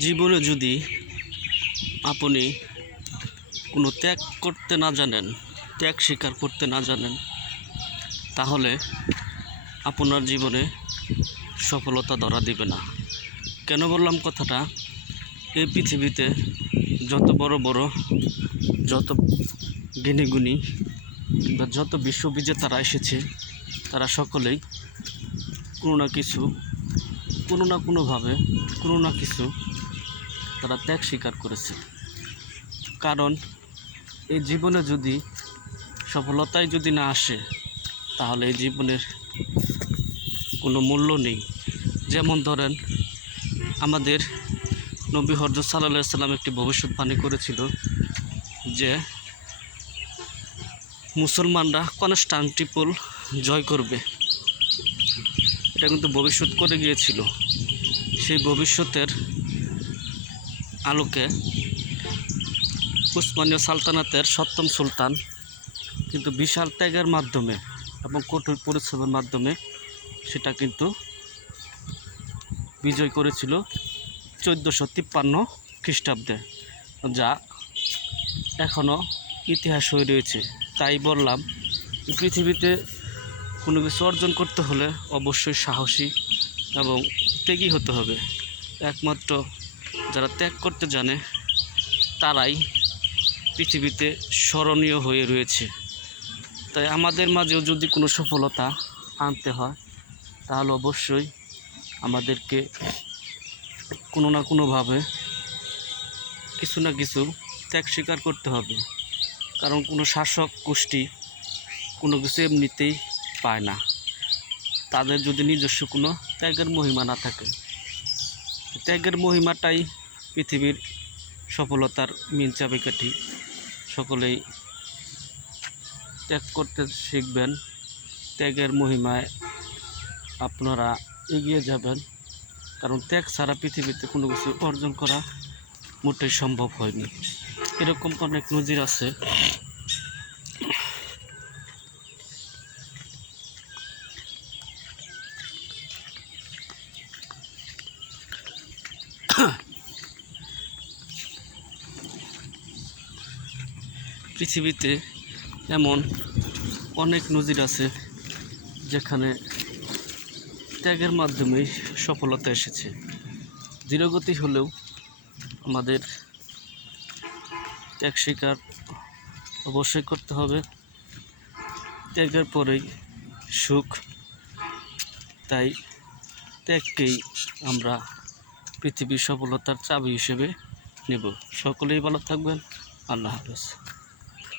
জীবনে যদি আপনি কোনো ত্যাগ করতে না জানেন, ত্যাগ স্বীকার করতে না জানেন, তাহলে আপনার জীবনে সফলতা ধরা দিবে না। কেন বললাম কথাটা? এই পৃথিবীতে যত বড় বড়, যত জ্ঞানীগুণী বা যত বিশ্ববিজেতারা এসেছে, তারা সকলেই কোনো না কিছু, কোনো না কোনোভাবে, কোনো না কিছু তারা ত্যাগ স্বীকার করেছে। কারণ এই জীবনে যদি সফলতাই যদি না আসে, তাহলে এই জীবনের কোনো মূল্য নেই। যেমন ধরেন, আমাদের নবী হযরত সাল্লাল্লাহু আলাইহি সাল্লাম একটি ভবিষ্যৎবাণী করেছিল যে মুসলমানরা কনস্টান্টিনোপল জয় করবে। এটা কিন্তু ভবিষ্যৎ করে গিয়েছিল। সেই ভবিষ্যতের আলোকে উসমানীয় সালতানাতের সপ্তম সুলতান কিন্তু বিশাল ত্যাগের মাধ্যমে এবং কঠোর পরিশ্রমের মাধ্যমে সেটা কিন্তু বিজয় করেছিল 1453 খ্রিস্টাব্দে, যা এখনও ইতিহাস হয়ে রয়েছে। তাই বললাম, পৃথিবীতে কোনো কিছু অর্জন করতে হলে অবশ্যই সাহসী এবং ত্যাগী হতে হবে। একমাত্র যারা ত্যাগ করতে জানে তারাই পৃথিবীতে স্মরণীয় হয়ে রয়েছে। তাই আমাদের মাঝেও যদি কোনো সফলতা আনতে হয়, তাহলে অবশ্যই আমাদেরকে কোনো না কোনোভাবে কিছু না কিছু ত্যাগ স্বীকার করতে হবে। কারণ কোনো শাসক গোষ্ঠী কোনো কিছু এমনিতেই পায় না, তাদের যদি নিজস্ব কোনো ত্যাগের মহিমা না থাকে। ত্যাগের মহিমাটাই পৃথিবীর সফলতার মেন চাবিকাঠি। সকলেই ত্যাগ করতে শিখবেন, ত্যাগের মহিমায় আপনারা এগিয়ে যাবেন। কারণ ত্যাগ ছাড়া পৃথিবীতে কোনো কিছু অর্জন করা মোটেই সম্ভব হয়নি। এরকম অনেক নজির আছে। পৃথিবীতে এমন অনেক নজির আছে যেখানে ত্যাগের মাধ্যমেই সফলতা এসেছে। ধীরগতি হলেও আমাদের ত্যাগ স্বীকার অবশ্যই করতে হবে। ত্যাগের পরেই সুখ। তাই ত্যাগকেই আমরা পৃথিবীর সফলতার চাবি হিসেবে নেব। সকলেই ভালো থাকবেন। আল্লাহ হাফেজ।